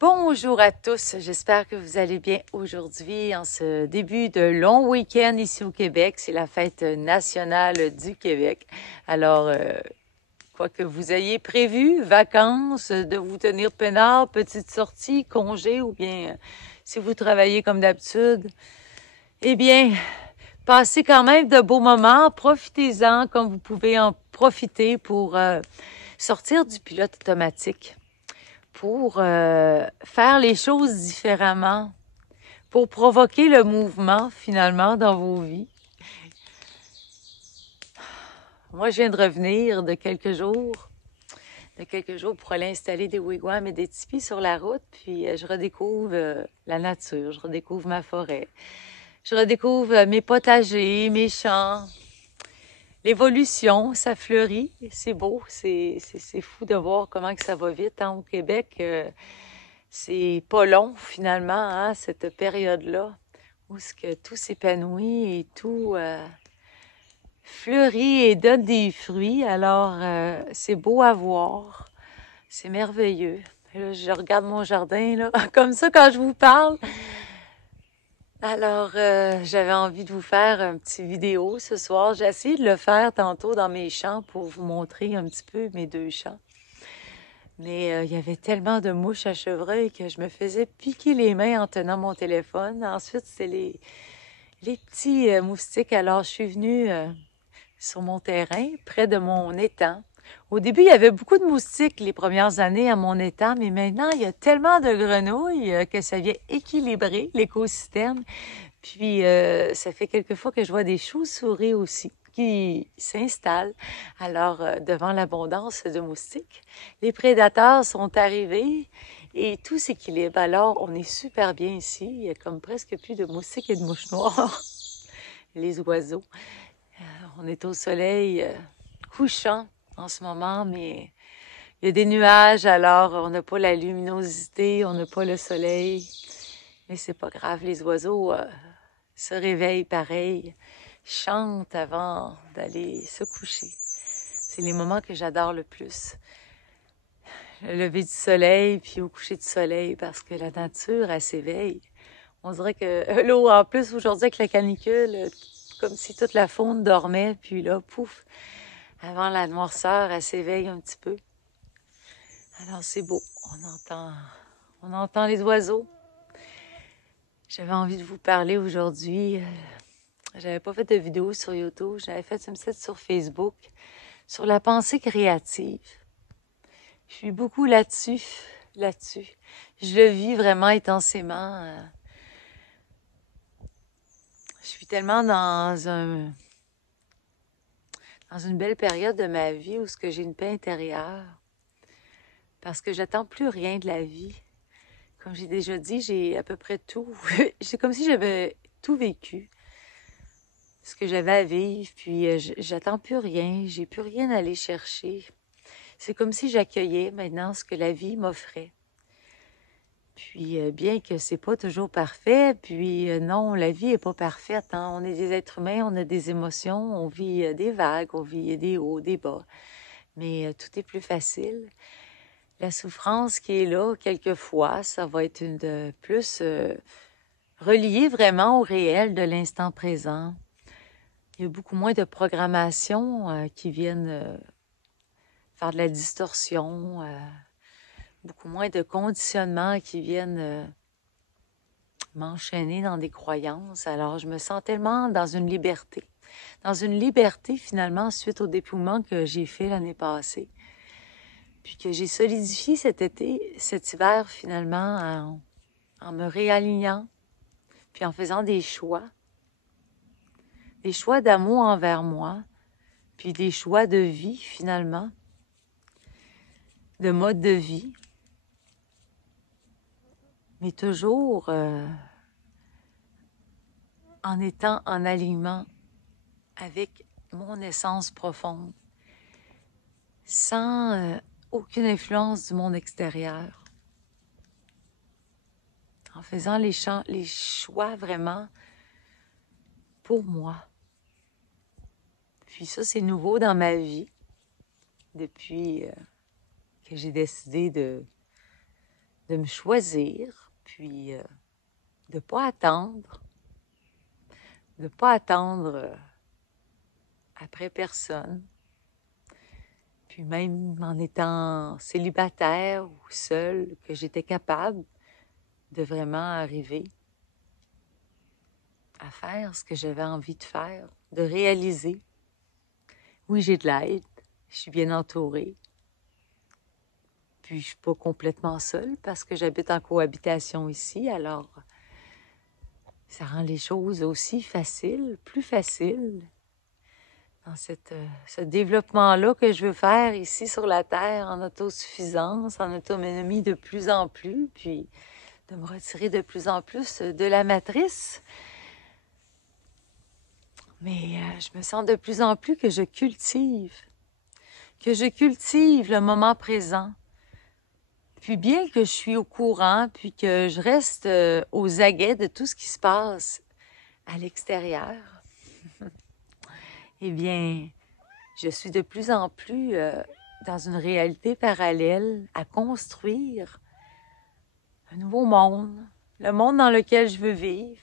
Bonjour à tous, j'espère que vous allez bien aujourd'hui en ce début de long week-end ici au Québec. C'est la fête nationale du Québec. Alors, quoi que vous ayez prévu, vacances, de vous tenir peinard, petite sortie, congé ou bien si vous travaillez comme d'habitude, eh bien, passez quand même de beaux moments, profitez-en comme vous pouvez en profiter pour sortir du pilote automatique, pour faire les choses différemment, pour provoquer le mouvement finalement dans vos vies. Moi, je viens de revenir de quelques jours pour aller installer des wigwams et des tipis sur la route, puis je redécouvre la nature, je redécouvre ma forêt, je redécouvre mes potagers, mes champs. L'évolution, ça fleurit, c'est beau, c'est fou de voir comment que ça va vite hein, au Québec. C'est pas long finalement, hein, cette période-là, où ce que tout s'épanouit et tout fleurit et donne des fruits. Alors, c'est beau à voir, c'est merveilleux. Et là, je regarde mon jardin, là, comme ça quand je vous parle. Alors, j'avais envie de vous faire un petit vidéo ce soir. J'ai essayé de le faire tantôt dans mes champs pour vous montrer un petit peu mes deux champs. Mais il y avait tellement de mouches à chevreuil que je me faisais piquer les mains en tenant mon téléphone. Ensuite, c'est les petits moustiques. Alors, je suis venue sur mon terrain, près de mon étang. Au début, il y avait beaucoup de moustiques les premières années à mon étang, mais maintenant, il y a tellement de grenouilles que ça vient équilibrer l'écosystème. Puis, ça fait quelques fois que je vois des chauves-souris aussi qui s'installent. Alors, devant l'abondance de moustiques, les prédateurs sont arrivés et tout s'équilibre. Alors, on est super bien ici. Il y a comme presque plus de moustiques et de mouches noires. Les oiseaux. On est au soleil couchant en ce moment, mais il y a des nuages, alors on n'a pas la luminosité, on n'a pas le soleil. Mais c'est pas grave, les oiseaux se réveillent pareil, chantent avant d'aller se coucher. C'est les moments que j'adore le plus. Le lever du soleil, puis au coucher du soleil, parce que la nature, elle s'éveille. On dirait que l'eau, en plus, aujourd'hui, avec la canicule, comme si toute la faune dormait, puis là, pouf, avant la noirceur, elle s'éveille un petit peu. Alors, c'est beau. On entend les oiseaux. J'avais envie de vous parler aujourd'hui. J'avais pas fait de vidéo sur YouTube. J'avais fait une petite sur Facebook sur la pensée créative. Je suis beaucoup là-dessus. Je le vis vraiment intensément. Je suis tellement dans une belle période de ma vie où ce que j'ai une paix intérieure. Parce que j'attends plus rien de la vie. Comme j'ai déjà dit, j'ai à peu près tout. C'est comme si j'avais tout vécu. Ce que j'avais à vivre, puis j'attends plus rien. J'ai plus rien à aller chercher. C'est comme si j'accueillais maintenant ce que la vie m'offrait. Puis bien que c'est pas toujours parfait, puis non, la vie est pas parfaite. Hein. On est des êtres humains, on a des émotions, on vit des vagues, on vit des hauts, des bas. Mais tout est plus facile. La souffrance qui est là, quelquefois, ça va être une de plus reliée vraiment au réel de l'instant présent. Il y a beaucoup moins de programmation qui viennent faire de la distorsion, beaucoup moins de conditionnements qui viennent m'enchaîner dans des croyances. Alors, je me sens tellement dans une liberté finalement suite au dépouillement que j'ai fait l'année passée, puis que j'ai solidifié cet hiver finalement en me réalignant, puis en faisant des choix d'amour envers moi, puis des choix de vie finalement, de mode de vie, mais toujours en étant en alignement avec mon essence profonde, sans aucune influence du monde extérieur, en faisant les choix vraiment pour moi. Puis ça, c'est nouveau dans ma vie, depuis que j'ai décidé de me choisir, puis de ne pas attendre, après personne. Puis même en étant célibataire ou seule, que j'étais capable de vraiment arriver à faire ce que j'avais envie de faire, de réaliser. Oui, j'ai de l'aide, je suis bien entourée. Puis je suis pas complètement seule parce que j'habite en cohabitation ici, alors ça rend les choses aussi faciles, plus faciles dans ce développement-là que je veux faire ici sur la Terre, en autosuffisance, en autonomie de plus en plus, puis de me retirer de plus en plus de la matrice. Mais je me sens de plus en plus que je cultive le moment présent. Puis bien que je suis au courant, puis que je reste aux aguets de tout ce qui se passe à l'extérieur, eh bien, je suis de plus en plus dans une réalité parallèle à construire un nouveau monde, le monde dans lequel je veux vivre.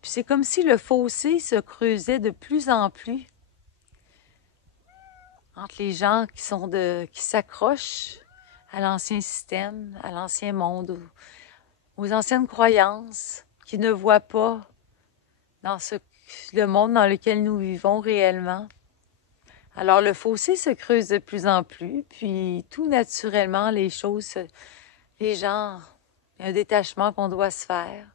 Puis c'est comme si le fossé se creusait de plus en plus entre les gens qui s'accrochent à l'ancien système, à l'ancien monde, aux anciennes croyances, qui ne voient pas dans le monde dans lequel nous vivons réellement. Alors le fossé se creuse de plus en plus, puis tout naturellement, les gens, il y a un détachement qu'on doit se faire,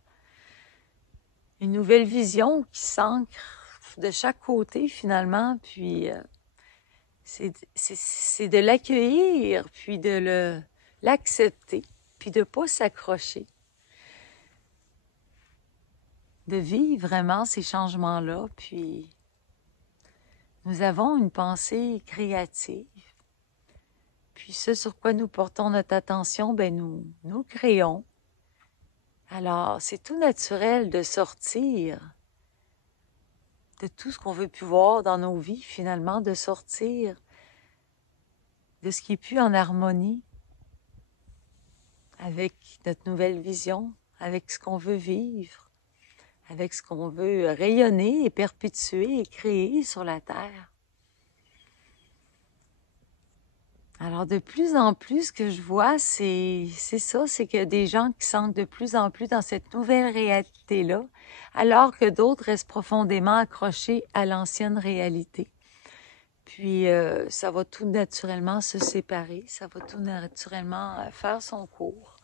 une nouvelle vision qui s'ancre de chaque côté finalement, puis c'est de l'accueillir, puis de l'accepter, puis de ne pas s'accrocher. De vivre vraiment ces changements-là, puis nous avons une pensée créative. Puis ce sur quoi nous portons notre attention, ben nous le créons. Alors, c'est tout naturel de sortir de tout ce qu'on veut plus voir dans nos vies, finalement, de sortir de ce qui est plus en harmonie avec notre nouvelle vision, avec ce qu'on veut vivre, avec ce qu'on veut rayonner et perpétuer et créer sur la Terre. Alors, de plus en plus, ce que je vois, c'est ça, c'est qu'il y a des gens qui sentent de plus en plus dans cette nouvelle réalité-là, alors que d'autres restent profondément accrochés à l'ancienne réalité. Puis, ça va tout naturellement se séparer, ça va tout naturellement faire son cours.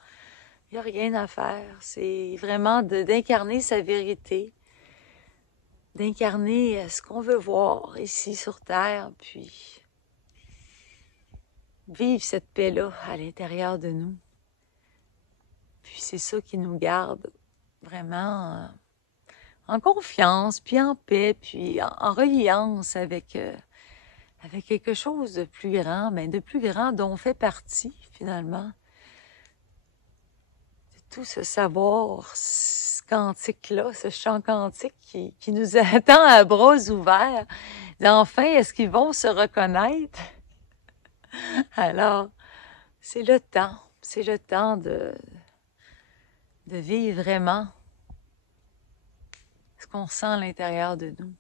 Il n'y a rien à faire, c'est vraiment d'incarner sa vérité, d'incarner ce qu'on veut voir ici sur Terre, puis vivre cette paix-là à l'intérieur de nous. Puis c'est ça qui nous garde vraiment en confiance, puis en paix, puis en reliance avec quelque chose de plus grand, mais de plus grand dont on fait partie finalement. De tout ce savoir quantique-là, ce champ quantique qui nous attend à bras ouverts. Enfin, est-ce qu'ils vont se reconnaître? Alors, c'est le temps de vivre vraiment ce qu'on sent à l'intérieur de nous,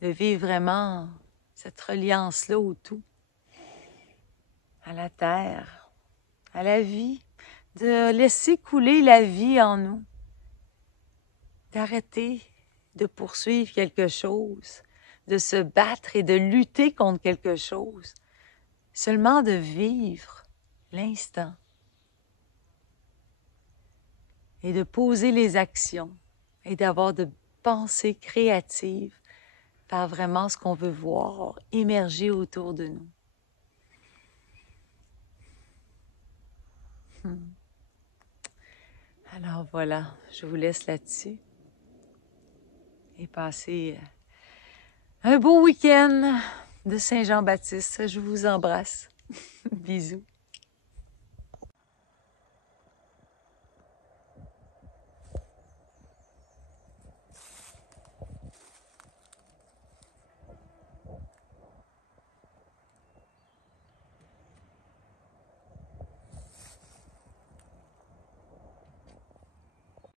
de vivre vraiment cette reliance-là au tout, à la terre, à la vie, de laisser couler la vie en nous, d'arrêter de poursuivre quelque chose, de se battre et de lutter contre quelque chose, seulement de vivre l'instant et de poser les actions et d'avoir de pensées créatives par vraiment ce qu'on veut voir émerger autour de nous. Alors voilà, je vous laisse là-dessus et passez un beau week-end de Saint-Jean-Baptiste. Je vous embrasse. Bisous.